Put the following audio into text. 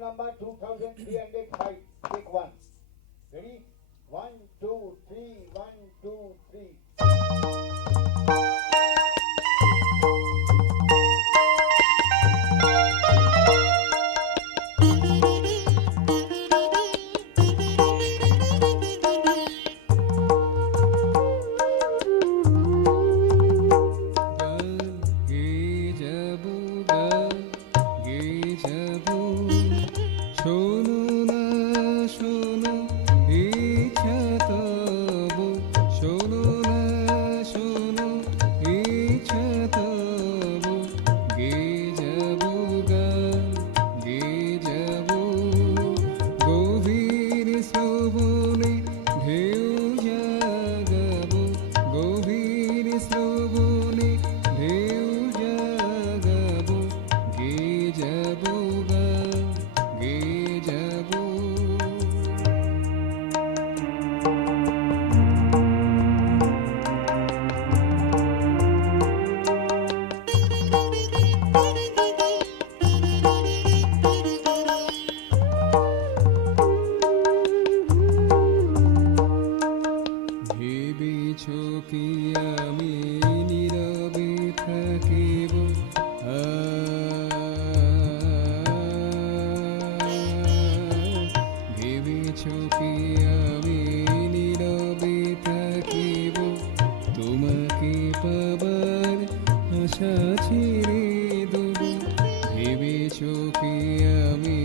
Round number 2305. Take one. Ready? 1, 2, 3. 1, 2, 3. শোনো না শোনো ইচ্ছা তব শোনো না শোনো ইচ্ছা তব গে যাব গান গে যাব গভীর শ্রবণে ঢেউ জাগাব গভীর শ্রবণে ঢেউ জাগাব গে যাব গান গে যাব ভেবেছ কি আমি নীরবে থাকিব ভেবেছ কি আমি নীরবে থাকিব তোমাকে পাবার আশা ছেড়ে দেব ভেবেছ কি আমি